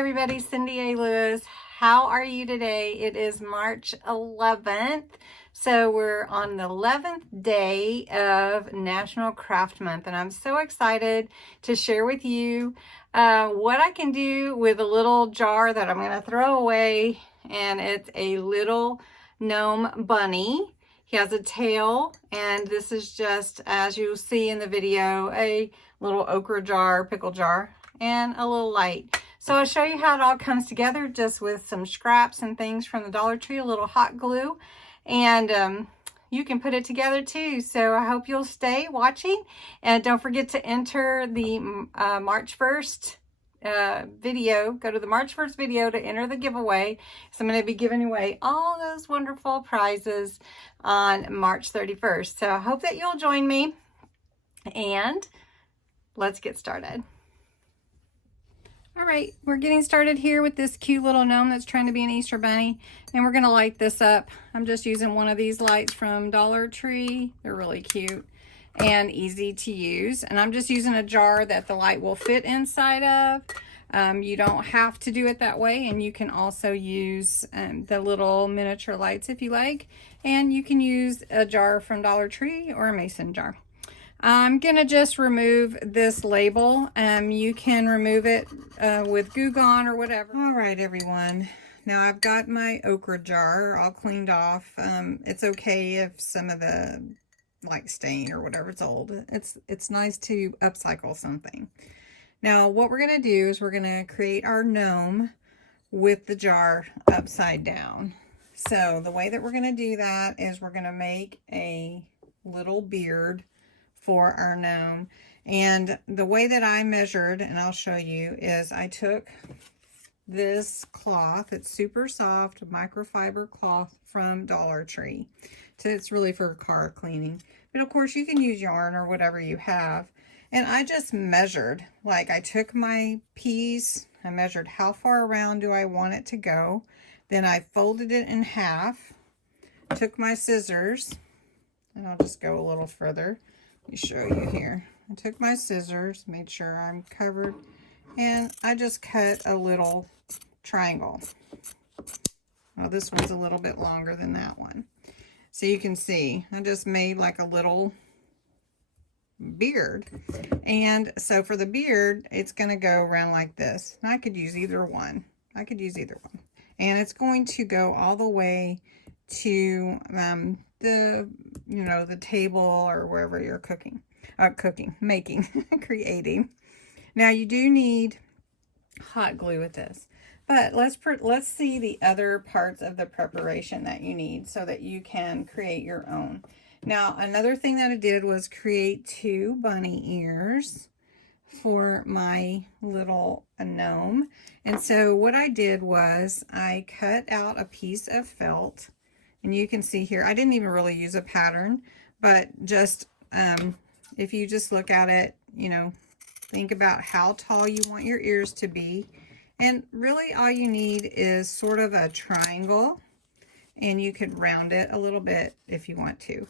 everybody, Cindy A. Lewis. How are you today? It is March 11th. So we're on the 11th day of National Craft Month, and I'm so excited to share with you what I can do with a little jar that I'm going to throw away, and it's a little gnome bunny. He has a tail, and this is just, as you'll see in the video, a little okra jar, pickle jar, and a little light. So I'll show you how it all comes together just with some scraps and things from the Dollar Tree, a little hot glue, and you can put it together too. So I hope you'll stay watching, and don't forget to enter the March 1st video. Go to the March 1st video to enter the giveaway. So I'm going to be giving away all those wonderful prizes on March 31st. So I hope that you'll join me, and let's get started. All right, we're getting started here with this cute little gnome that's trying to be an Easter bunny, and we're going to light this up. I'm just using one of these lights from Dollar Tree. They're really cute and easy to use, and I'm just using a jar that the light will fit inside of. You don't have to do it that way, and you can also use the little miniature lights if you like, and you can use a jar from Dollar Tree or a mason jar. I'm gonna just remove this label. You can remove it with Goo Gone or whatever. All right, everyone. Now I've got my okra jar all cleaned off. It's okay if some of the stain or whatever it's old. It's nice to upcycle something. Now what we're gonna do is we're gonna create our gnome with the jar upside down. So the way that we're gonna do that is we're gonna make a little beard for our gnome, and the way that I measured, and I'll show you, is I took this cloth. It's super soft microfiber cloth from Dollar Tree. So it's really for car cleaning, but of course you can use yarn or whatever you have. And I just measured, like I took my piece, I measured how far around do I want it to go, then I folded it in half, took my scissors, and I'll just go a little further. Let me show you here. I took my scissors, made sure I'm covered, and I just cut a little triangle. Well, this one's a little bit longer than that one. So you can see, I just made like a little beard. And so for the beard, it's going to go around like this. And I could use either one. And it's going to go all the way to the table or wherever you're making, creating. Now you do need hot glue with this, but let's see the other parts of the preparation that you need so that you can create your own. Now another thing that I did was create 2 bunny ears for my little gnome. And so what I did was I cut out a piece of felt. And you can see here, I didn't even really use a pattern, but just if you just look at it, think about how tall you want your ears to be. And really all you need is sort of a triangle, and you could round it a little bit if you want to.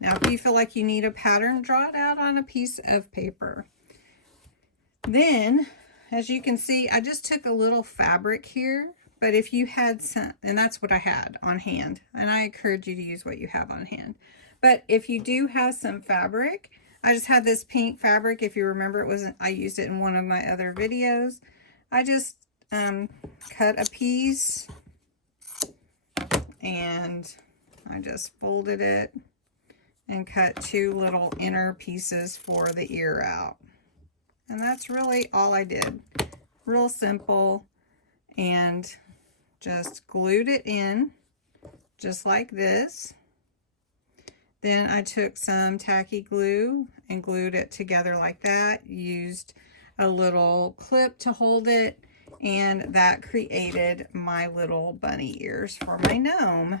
Now, if you feel like you need a pattern, draw it out on a piece of paper. Then, as you can see, I just took a little fabric here. But if you had some, and that's what I had on hand, and I encourage you to use what you have on hand. But if you do have some fabric, I just had this pink fabric. If you remember, I used it in one of my other videos. I just cut a piece, and I just folded it and cut 2 little inner pieces for the ear out. And that's really all I did. Real simple, and just glued it in just like this. Then I took some tacky glue and glued it together like that, used a little clip to hold it, and that created my little bunny ears for my gnome.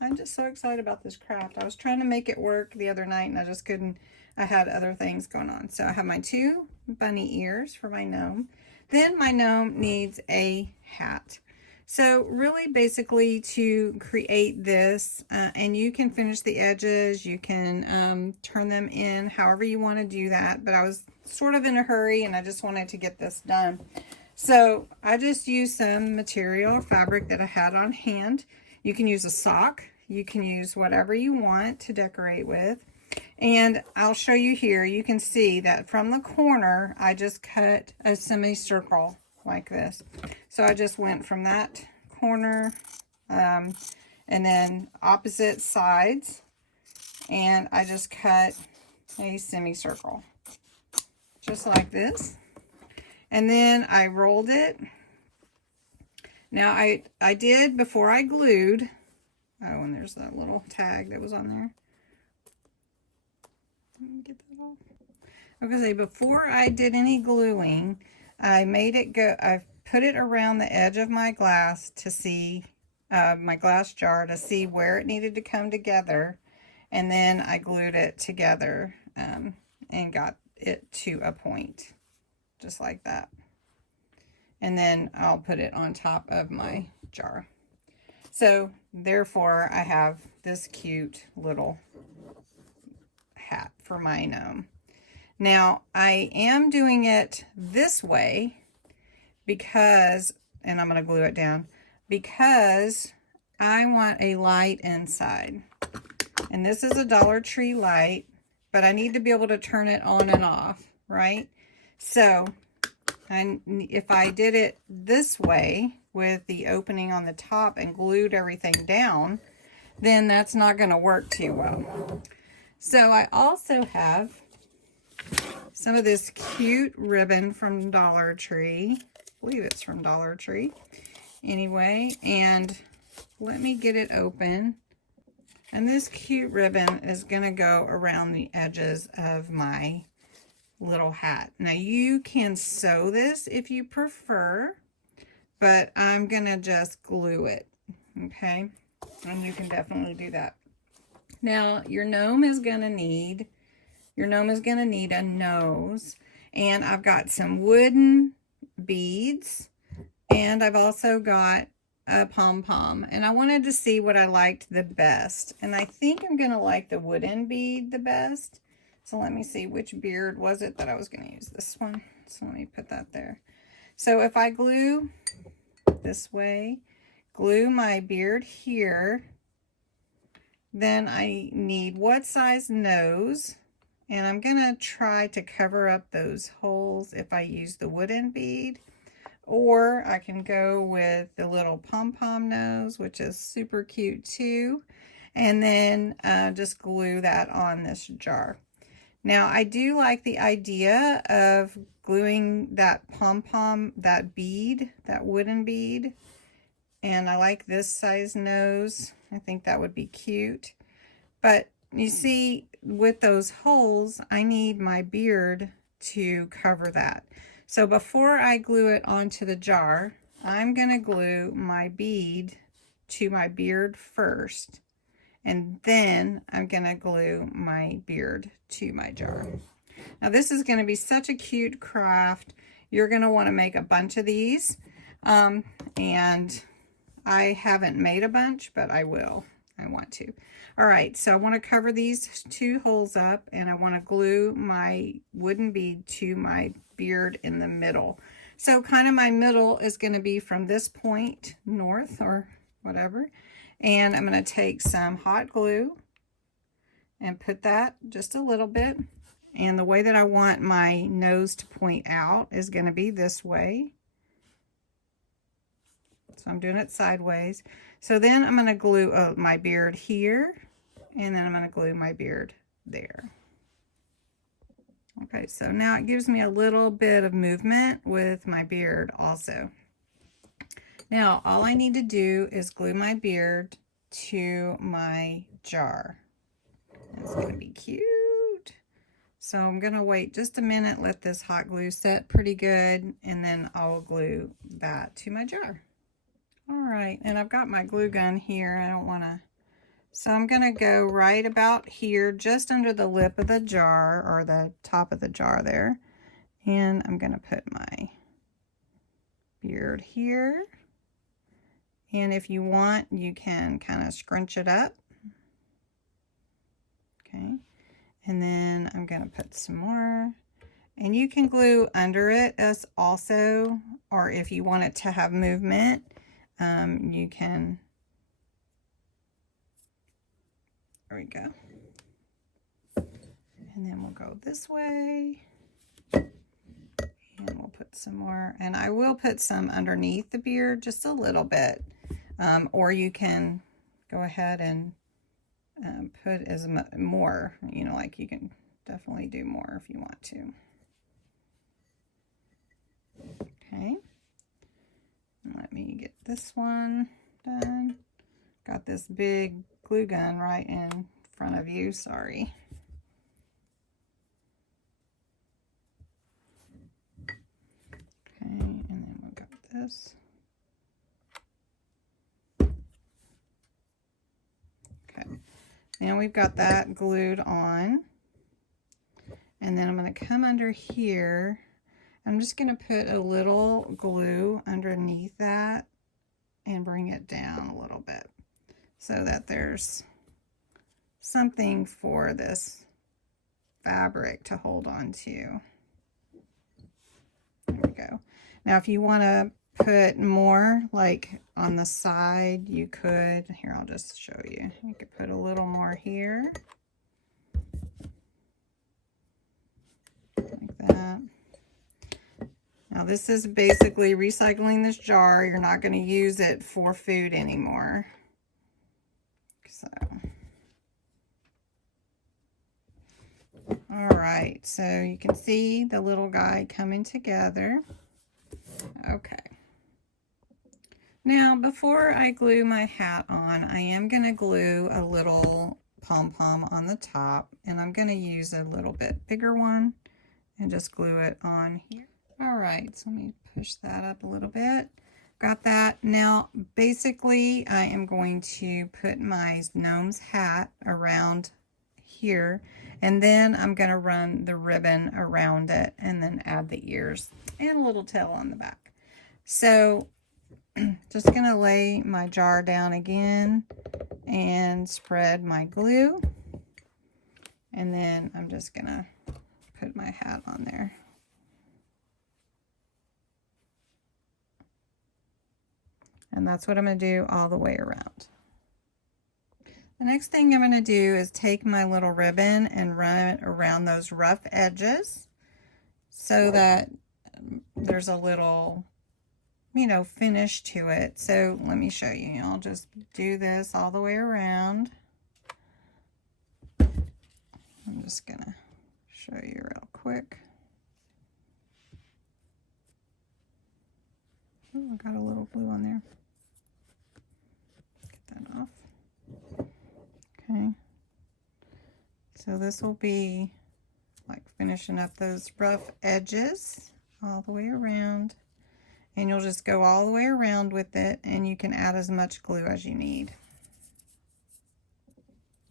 I'm just so excited about this craft. I was trying to make it work the other night and I just couldn't. I had other things going on. So I have my 2 bunny ears for my gnome. Then my gnome needs a hat. So really basically to create this, and you can finish the edges, you can turn them in however you want to do that, but I was sort of in a hurry and I just wanted to get this done. So I just used some material or fabric that I had on hand. You can use a sock. You can use whatever you want to decorate with. And I'll show you here. You can see that from the corner, I just cut a semicircle like this. So I just went from that corner and then opposite sides. And I just cut a semicircle just like this. And then I rolled it. Now I did, before I glued, oh, and there's that little tag that was on there. Let me get that off. I was gonna say, before I did any gluing, I made it go, I put it around the edge of my glass to see, my glass jar, to see where it needed to come together. And then I glued it together and got it to a point, just like that. And then I'll put it on top of my jar. So therefore I have this cute little hat for my gnome. Now I am doing it this way because, and I'm going to glue it down, because I want a light inside. And this is a Dollar Tree light, but I need to be able to turn it on and off, right? So and if I did it this way with the opening on the top and glued everything down, then that's not going to work too well. So I also have some of this cute ribbon from Dollar Tree. I believe it's from Dollar Tree. Anyway, and let me get it open. And this cute ribbon is going to go around the edges of my little hat. Now you can sew this if you prefer, but I'm gonna just glue it, okay? And you can definitely do that. Now your gnome is gonna need a nose, and I've got some wooden beads, and I've also got a pom-pom, and I wanted to see what I liked the best, and I think I'm gonna like the wooden bead the best. So let me see, which beard was it that I was going to use? This one. So let me put that there. So if I glue this way, glue my beard here, then I need what size nose? And I'm going to try to cover up those holes if I use the wooden bead. Or I can go with the little pom-pom nose, which is super cute too. And then just glue that on this jar. Now, I do like the idea of gluing that pom-pom, that bead, that wooden bead. And I like this size nose. I think that would be cute. But you see, with those holes, I need my beard to cover that. So before I glue it onto the jar, I'm going to glue my bead to my beard first. And then I'm going to glue my beard to my jar. Now this is going to be such a cute craft. You're going to want to make a bunch of these. And I haven't made a bunch, but I will. I want to. All right, so I want to cover these two holes up, and I want to glue my wooden bead to my beard in the middle. So kind of my middle is going to be from this point north or whatever. And I'm going to take some hot glue and put that just a little bit. And the way that I want my nose to point out is going to be this way. So I'm doing it sideways. So then I'm going to glue my beard here, and then I'm going to glue my beard there. Okay, so now it gives me a little bit of movement with my beard also. Now, all I need to do is glue my beard to my jar. It's going to be cute. So I'm going to wait just a minute, let this hot glue set pretty good, and then I'll glue that to my jar. All right, and I've got my glue gun here. I don't want to, so I'm going to go right about here, just under the lip of the jar, or the top of the jar there. And I'm going to put my beard here. And if you want, you can kind of scrunch it up. Okay. And then I'm going to put some more. And you can glue under it as also. or if you want it to have movement, you can, there we go. And then we'll go this way. And we'll put some more, and I will put some underneath the beard, just a little bit. Or you can go ahead and put as more, you know, like you can definitely do more if you want to. Okay. Let me get this one done. Got this big glue gun right in front of you, sorry. Okay, and then we've got this. Okay, now we've got that glued on. And then I'm going to come under here. I'm just going to put a little glue underneath that and bring it down a little bit so that there's something for this fabric to hold on to. There we go. Now if you want to put more like on the side, you could. Here, I'll just show you. You could put a little more here. Like that. Now this is basically recycling this jar. You're not going to use it for food anymore. So, all right, so you can see the little guy coming together. Okay. Now before I glue my hat on, I am going to glue a little pom-pom on the top, and I'm going to use a little bit bigger one and just glue it on here. All right, so let me push that up a little bit. Got that. Now, basically, I am going to put my gnome's hat around here, and then I'm going to run the ribbon around it and then add the ears and a little tail on the back. So, just going to lay my jar down again and spread my glue, and then I'm just going to put my hat on there. And that's what I'm going to do all the way around. The next thing I'm going to do is take my little ribbon and run it around those rough edges so that there's a little, you know, finish to it. So let me show you. I'll just do this all the way around. I'm just going to show you real quick. Oh, I got a little glue on there. Get that off. Okay. So this will be like finishing up those rough edges all the way around. And you'll just go all the way around with it, and you can add as much glue as you need.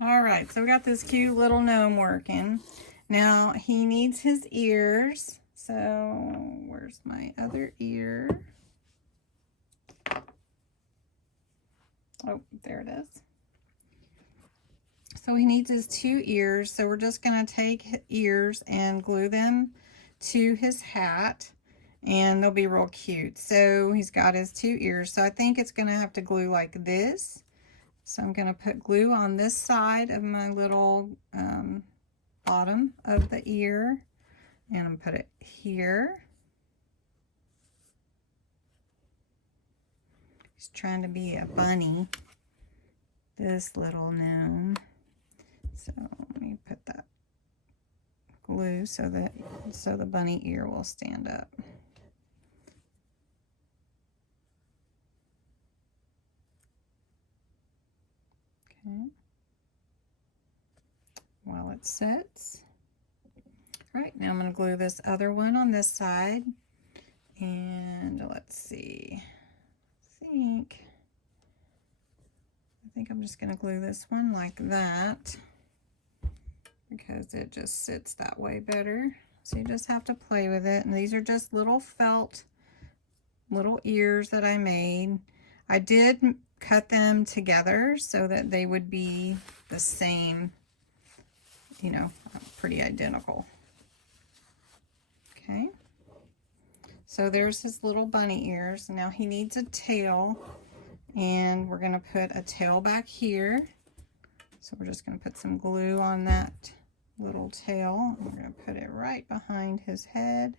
All right, so we got this cute little gnome working. Now he needs his ears. So where's my other ear? Oh, there it is. So he needs his 2 ears. So we're just going to take ears and glue them to his hat, and they'll be real cute. So he's got his 2 ears. So I think it's going to have to glue like this. So I'm going to put glue on this side of my little bottom of the ear, and I'm going to put it here. He's trying to be a bunny, this little gnome. So let me put that glue so the bunny ear will stand up. Okay. While it sets. All right, now I'm going to glue this other one on this side. And let's see. I think I'm just going to glue this one like that, because it just sits that way better. So you just have to play with it. And these are just little felt little ears that I made. I did cut them together so that they would be the same, you know, pretty identical. Okay. So there's his little bunny ears. Now he needs a tail, and we're gonna put a tail back here. So we're just gonna put some glue on that little tail. We're gonna put it right behind his head.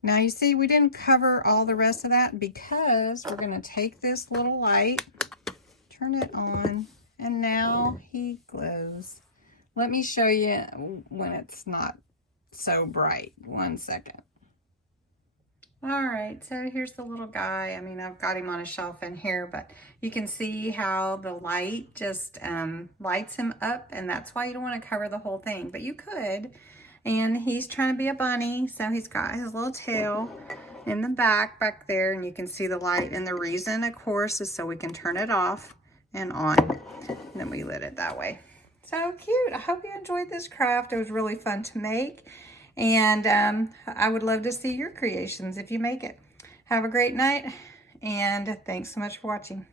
Now you see we didn't cover all the rest of that because we're gonna take this little light, turn it on, and now he glows. Let me show you when it's not so bright. 1 second. All right, so here's the little guy. I mean, I've got him on a shelf in here, but you can see how the light just lights him up, and that's why you don't want to cover the whole thing, but you could. And he's trying to be a bunny, so he's got his little tail in the back there, and you can see the light. And the reason, of course, is so we can turn it off and on, and then we lit it that way. So cute. I hope you enjoyed this craft. It was really fun to make. And I would love to see your creations if you make it. Have a great night, and thanks so much for watching.